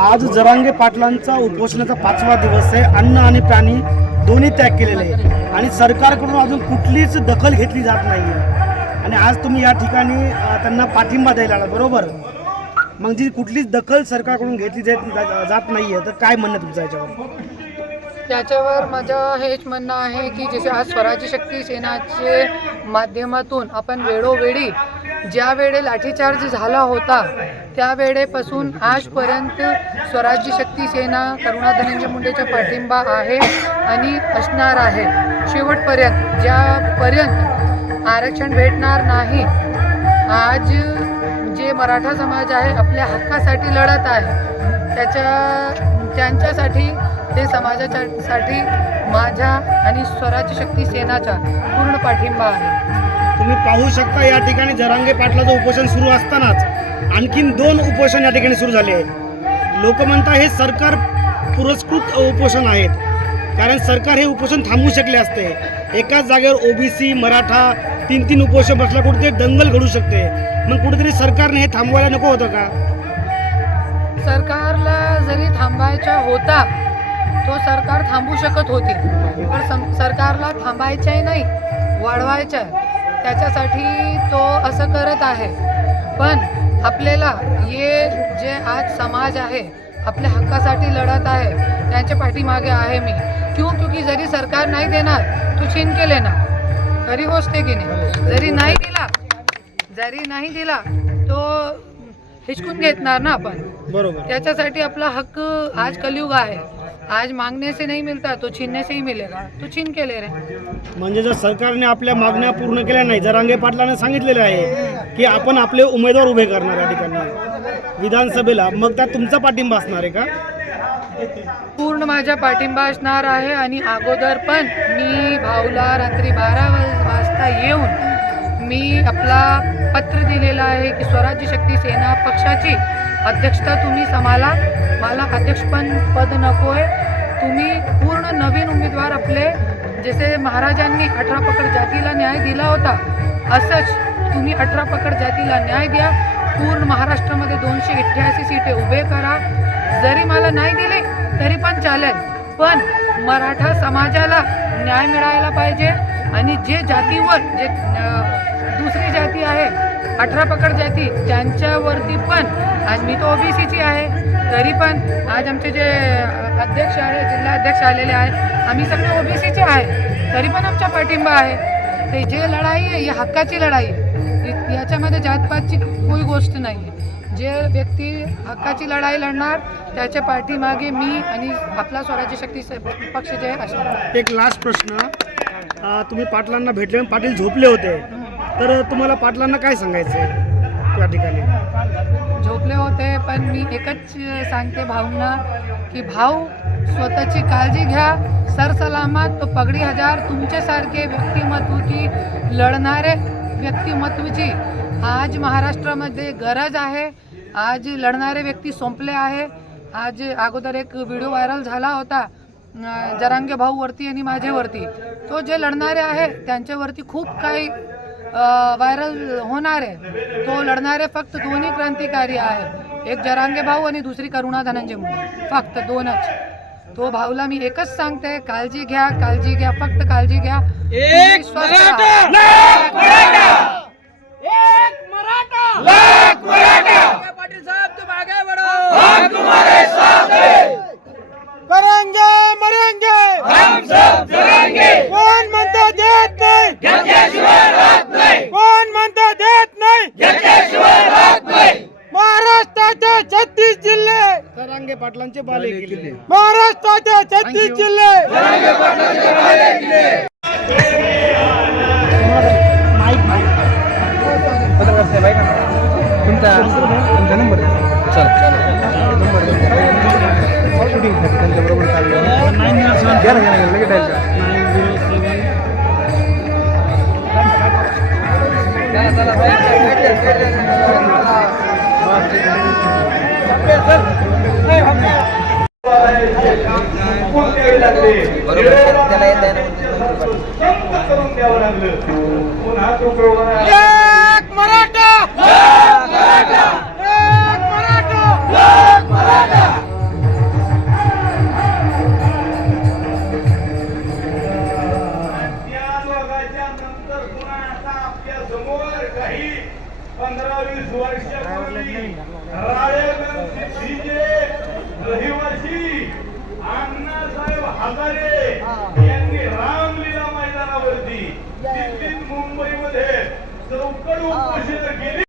आज जरांगे पाटलांचा उपोषणाचा पाचवा दिवस आहे. अन्न आणि प्राणी दोन्ही त्याग केलेले आहे आणि सरकारकडून अजून कुठलीच दखल घेतली जात नाही आहे आणि आज तुम्ही या ठिकाणी त्यांना पाठिंबा द्यायला आला बरोबर? मग जी कुठलीच दखल सरकारकडून घेतली जात जात नाही आहे तर काय म्हणणं तुमचं याच्यावर? त्याच्यावर माझं हेच म्हणणं आहे की जसे आज स्वराज्य शक्ती सेनाचे माध्यमातून आपण वेळोवेळी ज्या वेळे लाठीचार्ज झाला होता त्यावेळेपासून आजपर्यंत स्वराज्य शक्ती सेना करुणा धनंजय मुंडेचा पाठिंबा आहे आणि असणार आहे. शेवटपर्यंत ज्यापर्यंत आरक्षण भेटणार नाही आज जे मराठा समाज आहे आपल्या हक्कासाठी लढत आहे त्याच्या त्यांच्यासाठी ते समाजाच्या साठी माझ्या आणि स्वराज्य शक्ती सेनाचा पूर्ण पाठिंबा आहे. तुम्ही पाहू शकता या ठिकाणी जरांगे पाटलाचं उपोषण सुरू असतानाच आणखीन दोन उपोषण या ठिकाणी सुरू झाले आहेत. लोक म्हणता हे सरकार पुरस्कृत उपोषण आहेत. कारण सरकार हे उपोषण थांबवू शकले असते. एकाच जागेवर ओबीसी मराठा तीन तीन उपोषण बसल्या कुठेतरी दंगल घडू शकते. मग कुठेतरी सरकारने हे थांबवायला नको होतं का? सरकारला जरी थांबायचा होता तो सरकार थांबू शकत होते. पण सम सरकारला थांबायचंही नाही वाढवायचं आहे त्याच्यासाठी तो असं करत आहे. पण आपल्याला हे जे आज समाज आहे आपल्या हक्कासाठी लढत आहे त्यांच्या पाठीमागे आहे मी. क्यों? क्योंकि जरी सरकार नाही देणार तो छीन के लेणार खरी गोष्ट आहे की नाही? जरी नाही दिला जरी नाही दिला तो हिचकून घेतणार ना आपण. बरोबर. त्याच्यासाठी आपला हक्क आज कलयुग आहे. आज मांगने से नहीं मिलता तो छीनने से ही मिलेगा. तो छीन के ले रहे म्हणजे जर सरकारने आपल्या मागण्या पूर्ण केल्या नाही जरांगे पाटलाने सांगितलेलं आहे की आपण आपले उमेदवार उभे करणार या ठिकाणी विधानसभेला मग त्यात तुमचा पाठिंबा असणार आहे का? पूर्ण माझा पाठिंबा असणार आहे आणि अगोदर पण मी भाऊला रात्री बारा वाज- वाजता येऊन मी आपला पत्र दिलेला आहे की स्वराज्य शक्ती सेना पक्षाची अध्यक्षता तुम्ही समाला मला अध्यक्षपण पद नको आहे तुम्ही पूर्ण नवीन उमेदवार आपले जसे महाराजांनी अठरा पकड जातीला न्याय दिला होता असंच तुम्ही अठरा पकड जातीला न्याय द्या. पूर्ण महाराष्ट्रामध्ये दोनशे अठ्ठ्याऐंशी सीटे उभे करा. जरी मला नाही दिले तरी पण चालेल. पण मराठा समाजाला न्याय मिळायला पाहिजे. आणि जे जातीवर जे दुसरी जाती आहे. अठरा पकड जाती. त्यांच्यावरती पण आज मी तो ओबीसीची आहे. तरी पण आज आमचे जे अध्यक्ष आहे जिल्हा अध्यक्ष आलेले आहेत आम्ही सगळे ओबीसीचे आहे. तरी पण आमचा पाठिंबा आहे. ते जे लढाई आहे ही हक्काची लढाई आहे. याच्यामध्ये जातपातची कोई गोष्ट नाही आहे जे व्यक्ती हक्काची लढाई लढणार त्याच्या पाठीमागे मी आणि आपला स्वराज्य शक्ती पक्ष जे आहे असणार एक लास्ट प्रश्न. तुम्ही पाटलांना भेटले आणि पाटील झोपले होते. तर तुम्हाला पाटलांना काय सांगायचं आहे त्या ठिकाणी? झोपले होते पण मी एकच सांगते भाऊंना की भाऊ स्वतःची काळजी घ्या. सरसलामत तो पगडी हजार तुमच्यासारखे व्यक्तिमत्वाची लढणारे व्यक्तिमत्वाची आज महाराष्ट्रामध्ये गरज आहे. आज लढणारे व्यक्ती संपले आहे. आज अगोदर एक व्हिडिओ व्हायरल झाला होता जरांगे भाऊवरती आणि माझ्यावरती. तो जे लढणारे आहे त्यांच्यावरती खूप काही व्हायरल होणार आहे तो लढणारे फक्त दोन्ही क्रांतिकारी आहे एक जरांगे भाऊ आणि दुसरी करुणा धनंजय मुंडे. फक्त दोनच. तो भाऊला मी एकच सांगते काळजी घ्या काळजी घ्या फक्त काळजी घ्या तुम्ही स्वस्थ राहा. करेंगे मरेंगे हम सब जरेंगे कौन म्हणतो देत नाही कोण म्हणतो देत नाही महाराष्ट्राचे छत्तीस जिल्हे. जरांगे पाटलांचे बाले किल्ले. महाराष्ट्राचे छत्तीस जिल्हे. तुमचा पंधरा वीस वर्षापूर्वी राळेगणसिद्धीचे रहिवासी अण्णासाहेब हजारे यांनी रामलीला मैदानावरती दिल्लीत मुंबईमध्ये चौकड उपोषण केली.